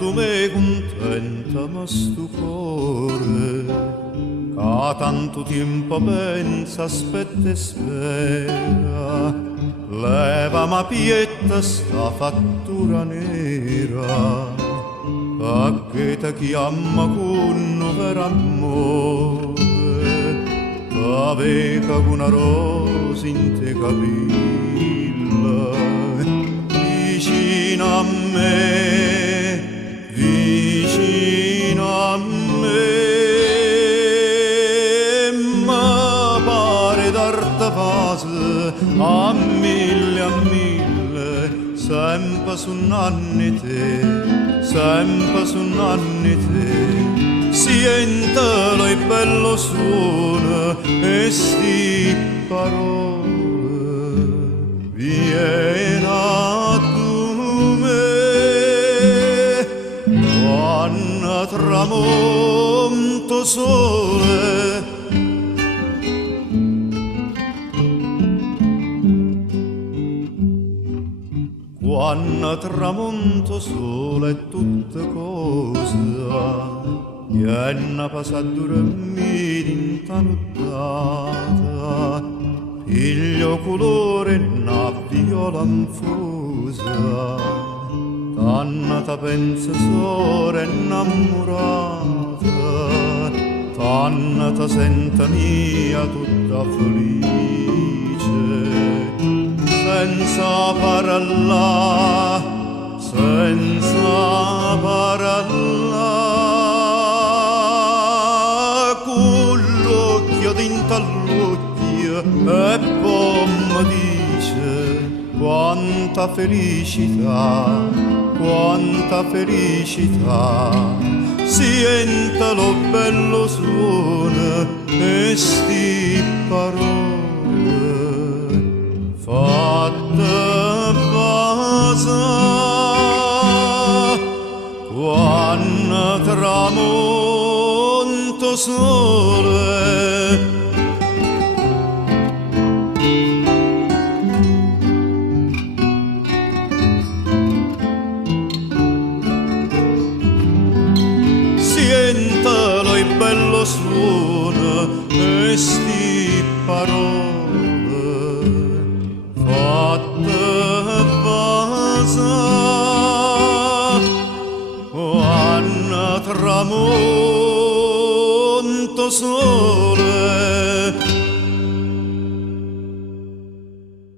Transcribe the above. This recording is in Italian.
tu me contenta ma stu cuore che tanto tempo pensa, aspetta e spera, leva ma pietta sta fattura nera, che ti chiama con vero amore, t'aveva una rosa in te capilla, vicino a me, vicino a me, ma pare d'arte fase a mille, sempre su nanni te. Sempre su nanni te, sientelo e bello suono e sti parole, vieni a tu me, quando tramonto sole, quando tramonto sole e tutte cose, e una passatura mi d'intanuttata, piglio colore una viola infusa, tanta pensa sore innamorata, tanta senta mia tutta felice, senza parla, senza parla, con l'occhio dinto all'occhio e poi mi dice quanta felicità, senta lo bello suono e sti parole. Fatta basa quando tramonto sole, sientalo il bello suono e sti parole. Fatta basa quando tramonto sole.